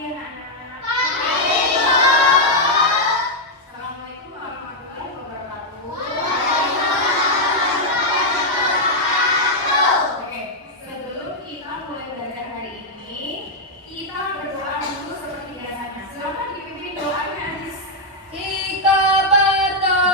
pagi anak-anak. Assalamualaikum warahmatullahi wabarakatuh. Oke, sebelum kita mulai belajar hari ini, kita berdoa dulu seperti biasanya. Silakan dipimpin doanya, Aziz. Kita berdoa.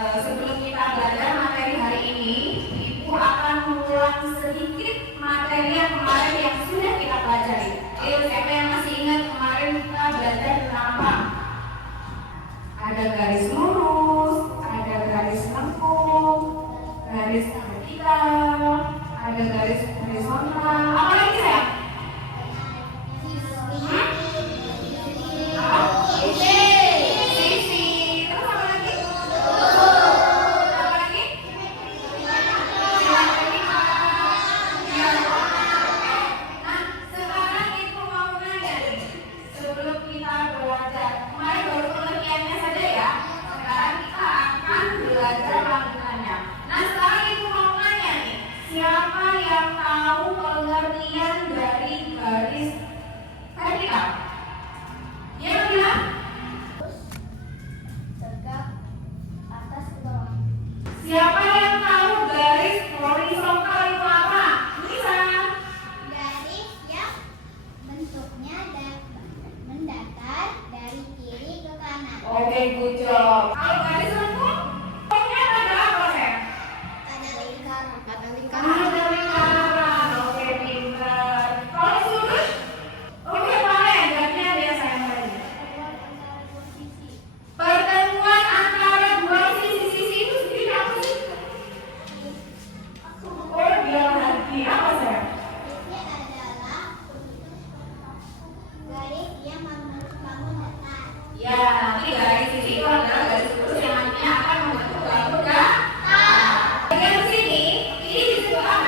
Sebelum kita belajar materi hari ini, Ibu akan mengulang sedikit materi yang kemarin yang sudah kita pelajari. Ayo, siapa yang masih ingat kemarin kita belajar tentang apa? Ada garis lurus, ada garis lengkung, garis vertikal, ada garis horizontal. Apa lagi sayang? Siapa yang tahu pengertian dari garis vertikal? Ya, bilang. Tegak atas ke bawah. Siapa yang tahu garis horizontal itu apa? Bisa. Garis yang bentuknya mendatar dari kiri ke kanan. Oke, good job. Kalau garis lengkung, bentuknya ada apa, Sen? Ada lingkaran. Ada lingkaran. Oke, pintar. Kalau lurus? Oke, paling garisnya biasa yang tadi. Pertemuan antara dua sisi-sisi itu sendiri apa sih? Oh, bilang lagi. Apa, Sen? Ini adalah garis yang membangun datar. Ya, nanti garis sisi itu adalah garis lurus yang nantinya akan membentuk rambut dan bagian sini, ini disebut apa?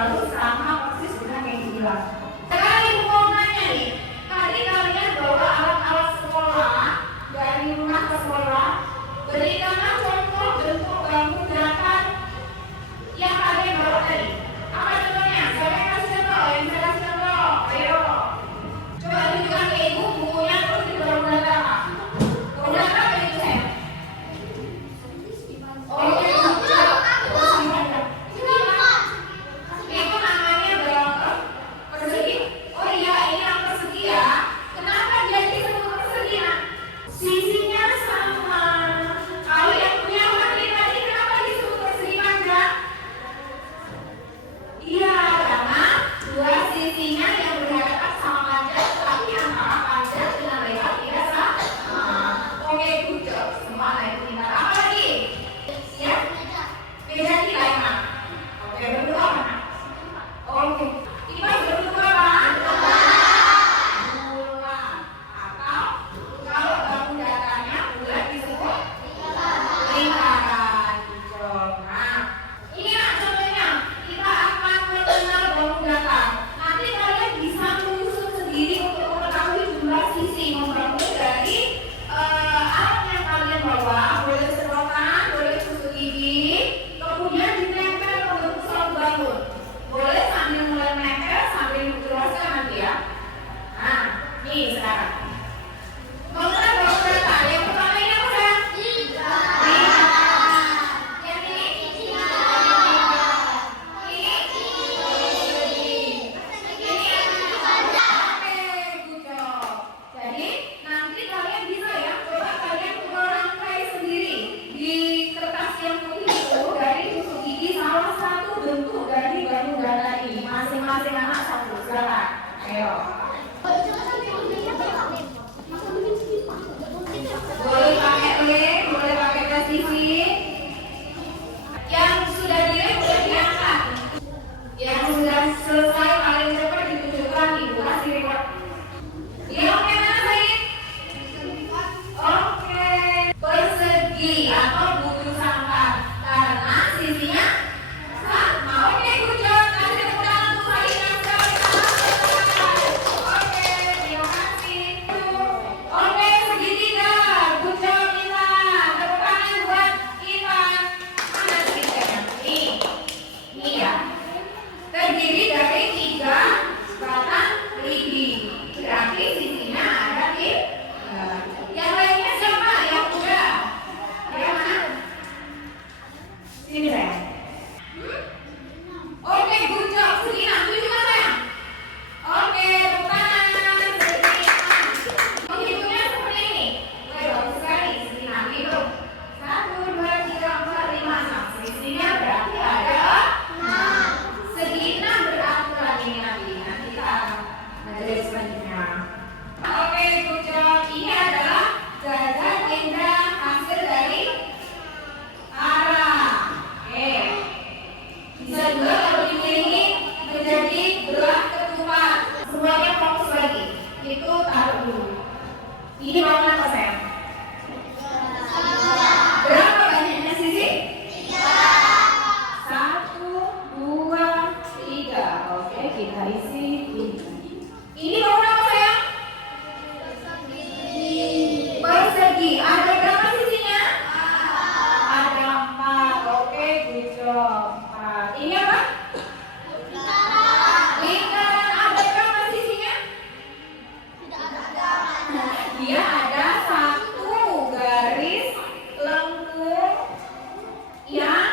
lalu sama persis dengan yang dibilang. Sekarang ibu mau nanya nih, tadi kalian bawa alat-alat sekolah dari rumah ke sekolah. Berikanlah contoh bentuk bangun datar yang kalian bawa tadi. Apa contohnya? Siapa yang kasih contoh? Yang saya kasih contoh. Ayo. Coba tunjukkan ke ibu bukunya terus di bangun datar. Bangun datar apa itu saya? Oh iya. Itu namanya bangun persegi. Oh iya, ini yang persegi ya. Kenapa dia disebut persegi? Nah, sisinya sama. Kalau yang punya materi tadi kenapa disebut persegi panjang? Iya, karena dua sisinya yang berhadapan sama panjang, tapi antara panjang dengan lebar tidak sama. Oke, good job. Semua naik pintar. Apa lagi? Ya? Beda tidak ya, Mak? Oke, berdua mana? Oke. Ini Mas berdua kan? Bulan. Atau kalau bangun datarnya bulan disebut lingkaran. Nah, ini Nak contohnya. Kita akan mengenal bangun datar. Nanti kalian bisa menyusun sendiri untuk mengetahui jumlah sisi membangun dari alat yang kalian bawa. Boleh sedotan, boleh susu gigi, kemudian ditempel membentuk suatu bangun. Boleh sambil mulai menempel sambil dijelaskan nanti ya. Nah, nih sekarang. Mengenal bangun datar. Yang pertama ini apa sayang? Yang ini? Jadi nanti kalian bisa ya, coba kalian merangkai sendiri di kertas yang putih itu dari tusuk gigi salah satu bentuk dari bangun datar ini. Masing-masing anak satu. Silakan. Ayo. Boleh pakai lem, boleh pakai presisi. Yang sudah dilem boleh diangkat. Yang sudah selesai paling cepat ditunjukkan ibu kasih record. Ya, oke mana Said? Oke, persegi atau buku sangkar karena sisinya sama. Oke, good job. Kasih tepuk tangan untuk Said yang sekali. Oke, terima kasih. Oke, segitiga. Good job, Intan. Tepuk tangan buat Intan. Mana segitiganya? Ini ya. Terdiri dari 3 batang lidi. Berarti sisinya ada di yang lainnya siapa? Yang udah. Yang mana? Sini saya. Oke, good job. Segini tunjukkan saya. Oke, tepuk tangan. Segini. Menghitungnya seperti ini. Oke, bagus sekali. Segini hitung. 1, 2, 3, 4, 5, 6. Sisinya berarti ada 6. Segi 6 beraturan ini nanti kita akan majelis selanjutnya. Oke, good job. Ini adalah jajan Indra hasil dari arah. Oke. Bisa juga kalau diiringi menjadi belah ketupat. Semuanya fokus lagi. Itu taruh dulu. Ini bangun apa sayang? Berapa banyaknya sisi? 1, 2, 3. Oke, kita isi 3. Ini bangun apa sayang? Persegi. Ada berapa sisinya? Ada 4. Oke, good job. 4. Ini apa? Lingkaran. Ada berapa sisinya? Dia ada 1 garis lengkung yang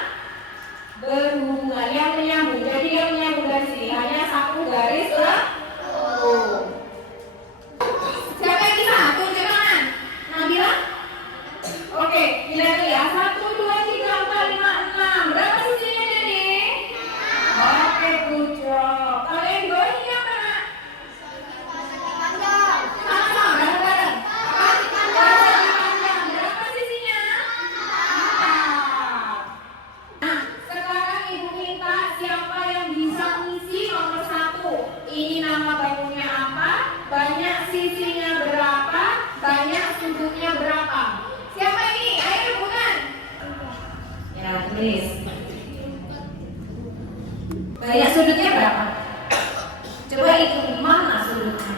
berhubungan, yang menyambung. Jadi yang menyambung dari sini hanya 1 garis lengkung. Siapa yang bisa? Tunjuk tangan. Nabila? Oke, lihat ya. 1, 2, 3, 4, 5, 6. Berapa sisinya jadi? Oke, good job. Kalian dua ini apa nak? Sama-sama, bareng-bareng. Persegi panjang. Berapa sisinya? 4. Nah, sekarang ibu minta siapa yang bisa ngisi nomor 1. Ini nama bangunnya apa? Banyak sisinya berapa? Banyak sudutnya berapa? Siapa ini? Ayo rebutan. Ya, tulis. Banyak sudutnya berapa? Coba hitung mana sudutnya.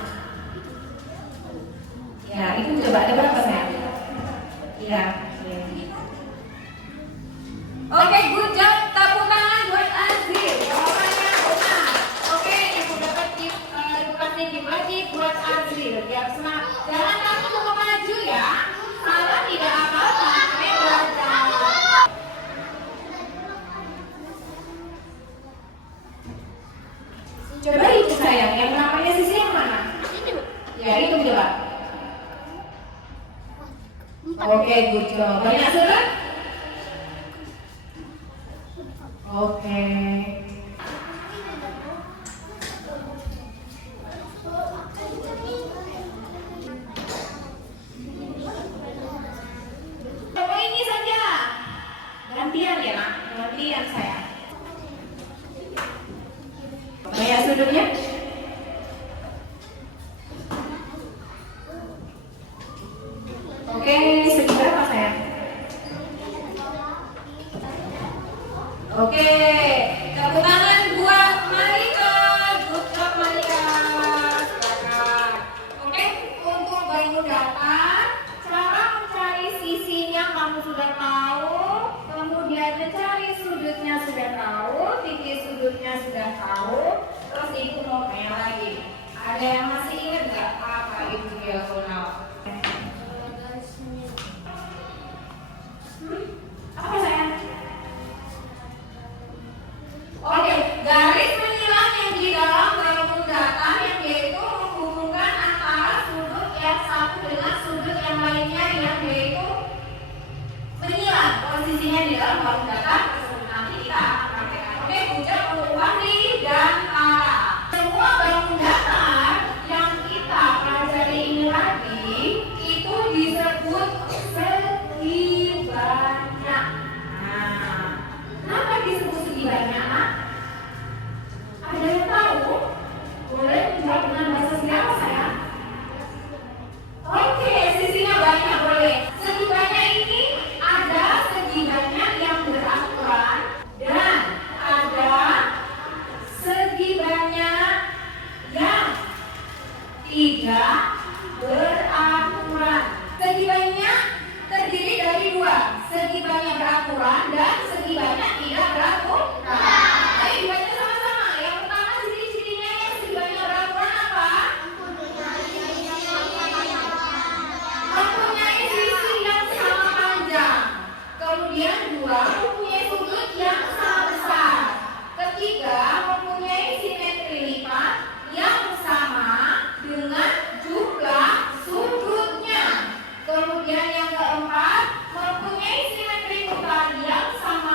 Ya, itu coba ada berapa sayang? Ya. Oke, good job. Tepuk tangan buat Azril. Jawabannya benar. Oke, ibu dapat ibu kasih gift lagi buat Azril. Biar semangat. Jangan takut untuk maju ya. Salah tidak apa-apa. Ayo belajar. Coba itu sayang, yang namanya sisi yang mana? Ya, itu coba. Oke, good job. Banyak sudut? Oke. Coba ini saja. Gantian ya, Nak. Gantian saya. Banyak sudutnya? Oke, segi berapa sayang? Oke, tepuk tangan buat Malika. Good job Malika. Silakan. Oke, untuk bangun datar, cara mencari sisinya kamu sudah tahu, kemudian mencari sudutnya sudah tahu, titik sudutnya sudah tahu. Terus ibu mau tanya lagi, ada yang masih ingat nggak apa itu diagonal? Apa sayang? Oke, garis menyilang yang di dalam bangun datar yang yaitu menghubungkan antara sudut yang satu dengan sudut yang lainnya yang yaitu menyilang posisinya di dalam bangun datar. Nanti kita akan praktekkan. Oke, ujar mengubah dan arah. Semua bangun datar yang kita pelajari ini lagi itu disebut segi banyak. Nah, kenapa disebut segi banyak? Ada yang tahu? Boleh menjawab dengan bahasa siapa sayang? Oke, sisinya banyak boleh. Segi banyak ini ada segi banyak yang beraturan dan ada segi banyak yang tidak beraturan. Segi banyak terdiri dari dua, segi banyak beraturan dan segi banyak tidak beraturan. Ayo dibaca sama-sama. Yang pertama ciri-cirinya yang segi banyak beraturan apa? Mempunyai sisi yang sama panjang. Kemudian dua, mempunyai sudut yang sama besar. Ketiga, mempunyai simetri lipat yang sama dengan jumlah sudutnya. Kemudian yang keempat, mempunyai simetri putar yang sama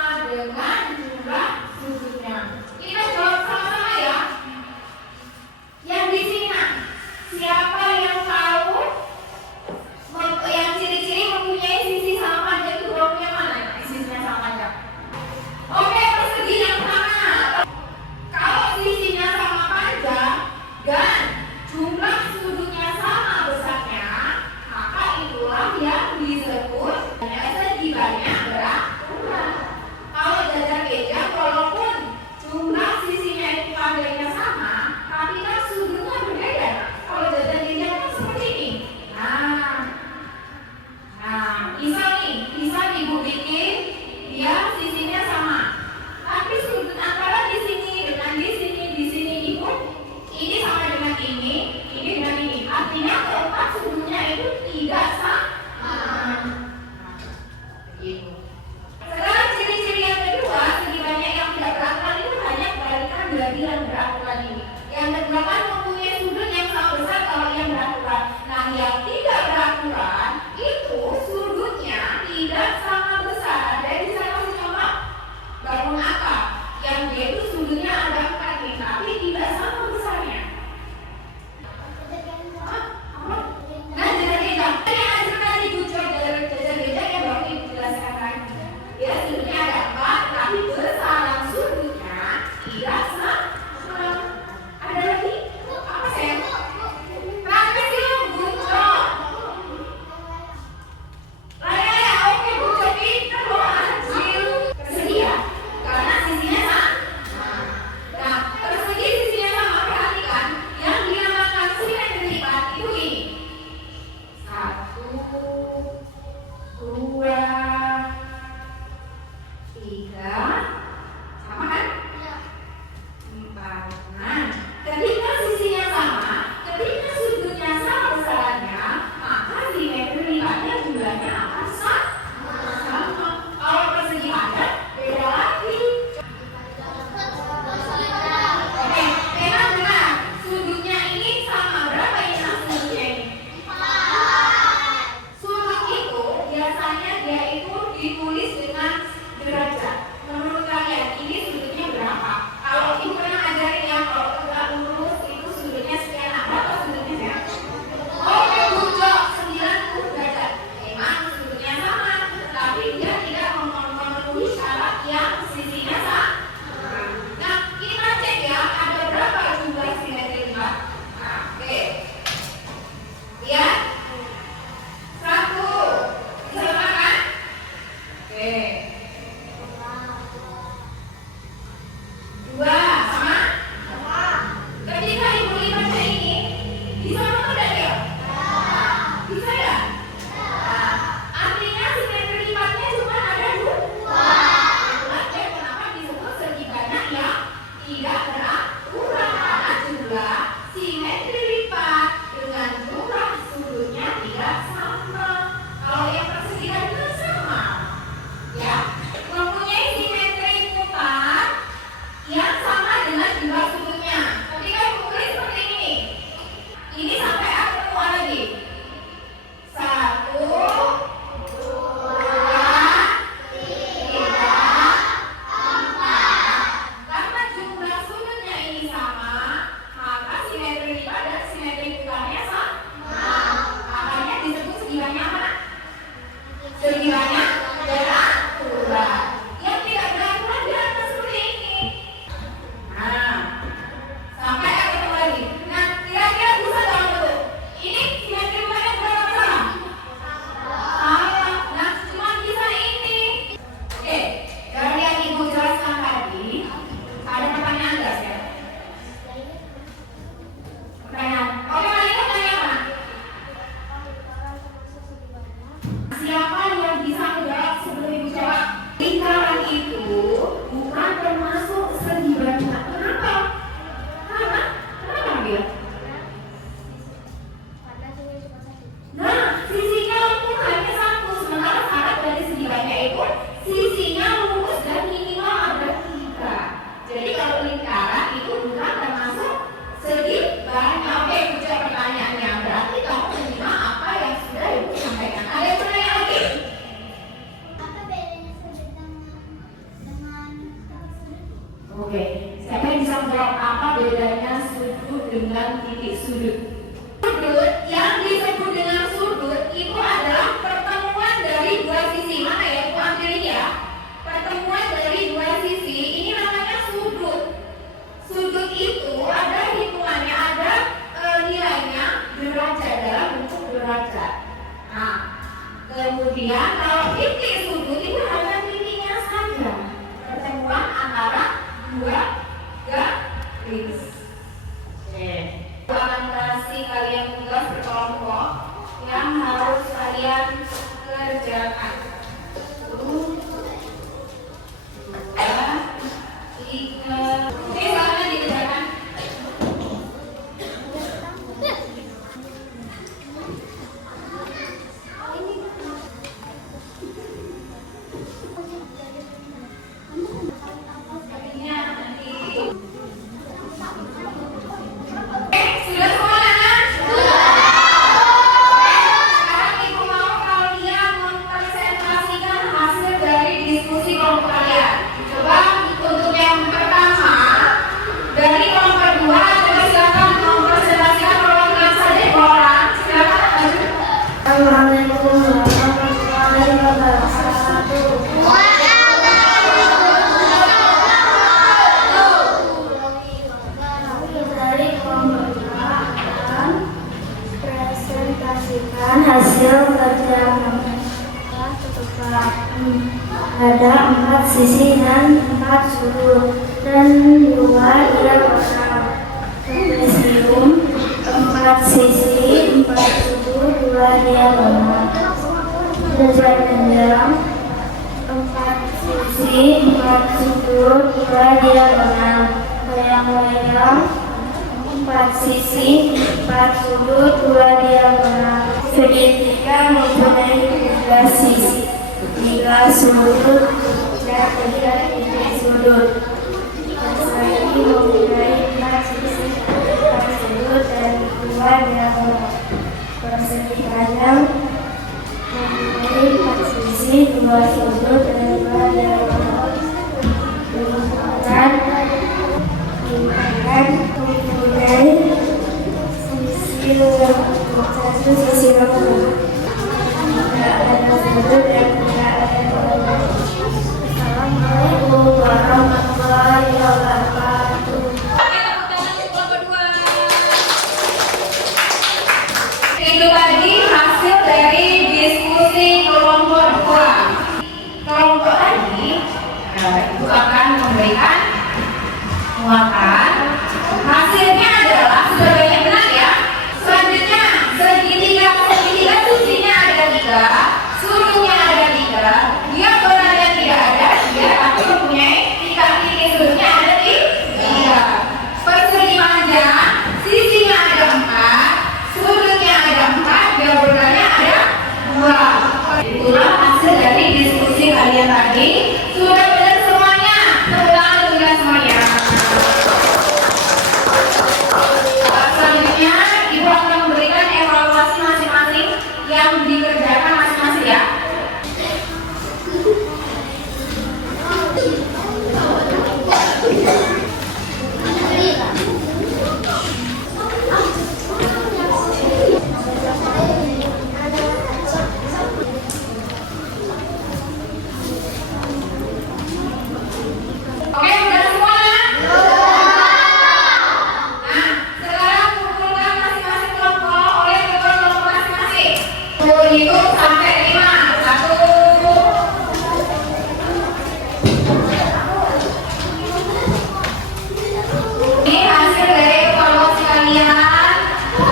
Kemudian kalau titik sudut itu hanya titiknya saja, pertemuan antara dua garis. Oke. Aku akan kasih kalian tugas berkelompok yang harus kalian kerjakan. 1, 2, 3. Oke, soalnya dikerjakan. Assalamualaikum warahmatullahi wabarakatuh. Dari kelompok akan presentasikan hasil kerja ada 4 sisi dan 4 sudut dan 2 diagonal. Trapesium 4 sisi, 4 sudut, 2 diagonal. Jajar panjang 4 sisi, 4 sudut, 2 diagonal. Bayang-bayang 4 sisi, 4 sudut, 2 diagonal. Segitiga mempunyai 3 sisi, 3 sudut, dan 3 titik sudut. Persegi mempunyai 4 sisi, 4 sudut, dan 2 diagonal. Persegi panjang mempunyai 4 sisi, 2 sudut, dan 2 diagonal. Lingkaran mempunyai sisi lengkap, 1 sisi lengkap. Tidak ada sudut dan tidak ada diagonal. Assalamualaikum warahmatullahi wabarakatuh. Itu tadi hasil dari diskusi kelompok 2. Kelompok tadi itu akan memberikan muatan. Hasilnya adalah sudah banyak benar ya. Selanjutnya segitiga sisinya ada 3, sudutnya ada 3, diagonalnya tidak ada 3, tapi mempunyai titik sudutnya ada 3. Persegi panjang sisinya ada 4, sudutnya ada 4, diagonalnya ada 2. Itulah hasil dari diskusi kalian tadi. Sudah benar semuanya? Tepuk tangan untuk semuanya. Selanjutnya Ibu akan memberikan evaluasi masing-masing yang dikerjakan masing-masing ya. Oke, udah semua? Nah, sekarang kumpulkan masing-masing kelompok oleh kelompok masing-masing. Hitung sampai 5. 1. Ini hasil dari evaluasi kalian.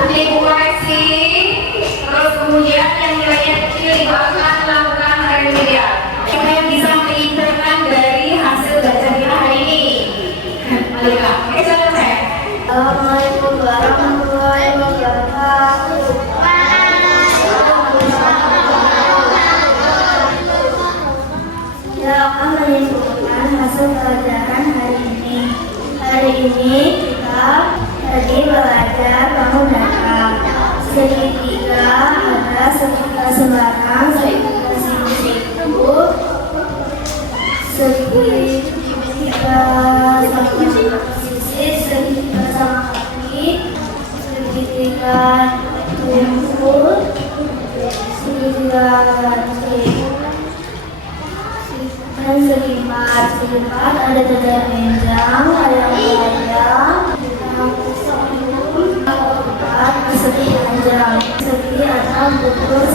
Dikoreksi. Terus kemudian yang nilainya kecil Ibu akan melakukan remedial. Siapa yang bisa menginterkan dari hasil belajar kita hari ini? Malika, oke, silakan saya. Assalamualaikum warahmatullahi wabarakatuh. Saya akan menyimpulkan hasil pelajaran hari ini. Hari ini kita tadi belajar bangun data. Segitiga ada segitiga sembarang, segitiga siku, segitiga sama sisi, segitiga sama kaki, segitiga tumpul, segitiga dan segimat ada jajar panjang, ada panjang, persegi panjang, persegi ada bukur